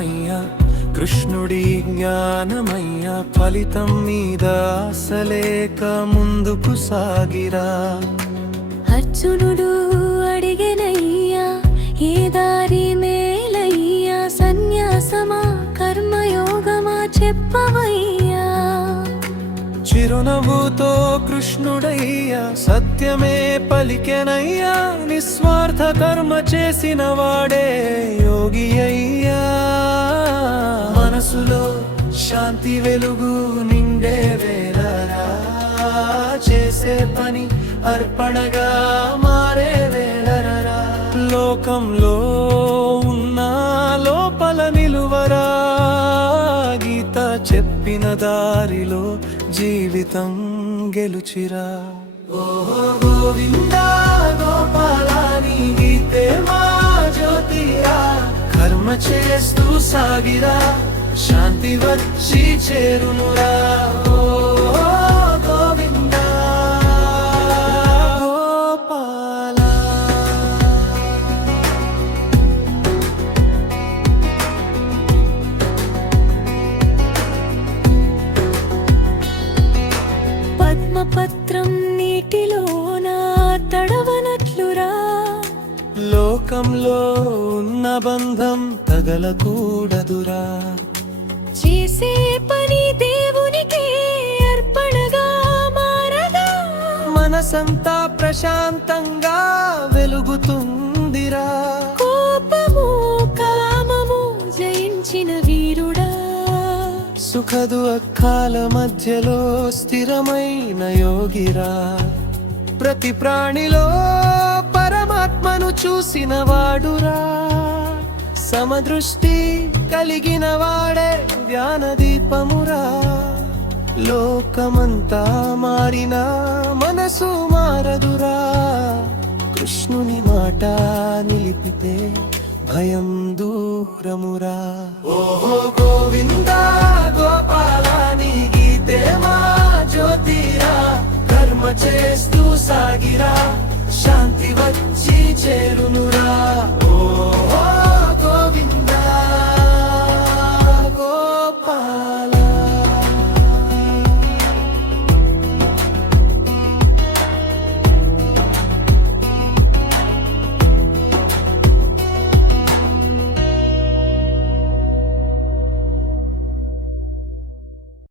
జ్ఞానమయ్య కృష్ణుడి జ్ఞానమయ్య ఫలితం మీద ఆశలేక ముందుకు సాగిరా. అర్జునుడు అడిగెనయ్యా ఏ దారి మేలయ్యా, సన్యాసమా కర్మయోగమా చెప్పవయ్యా. చిరునవ్వుతో కృష్ణుడయ్యా సత్యమే పలికెనయ్యా, నిస్వార్థ కర్మ చేసిన వాడే యోగి అయ్యా. మనసులో శాంతి వెలుగు నిండే వేళరా, చేసే పని అర్పణగా మారే వేళరా. లోకంలో ఉన్న లోపల నిలువరా, గీత చెప్పిన దారిలో జీవితం గెలుచిరా. ఓహో గోవిందా గోపాలాని గీతే మా జ్యోతిరా, కర్మ చేస్తూ సాగిరా శాంతి వచ్చి చేరునురా. ఓహో గోవిందా గోపాలా. పద్మపత్రం నీటిలోన తడవనట్లురా, లోకంలో ఉన్న బంధం తగలకూడదురా. చేసే పని దేవునికి అర్పణగా మారగా, మనసంతా ప్రశాంతంగా వెలుగుతుందిరా. కోపము కామము జయించిన వీరుడా, సుఖ దుఃఖాల మధ్యలో స్థిరమైన యోగిరా. ప్రతి ప్రాణిలో పరమాత్మను చూసిన వాడురా, సమదృష్టి కలిగిన వాడే ధ్యాన దీపమురా. లోకమంతా మారినా మనసు మారదురా, కృష్ణుని మాట నిలిపితే భయం దూరమురా. ఓహో గోవిందా గోపాలాని గీతే మా జ్యోతిరా, కర్మ చేస్తూ సాగిరా శాంతి వచ్చి చేరునురా. ఓహో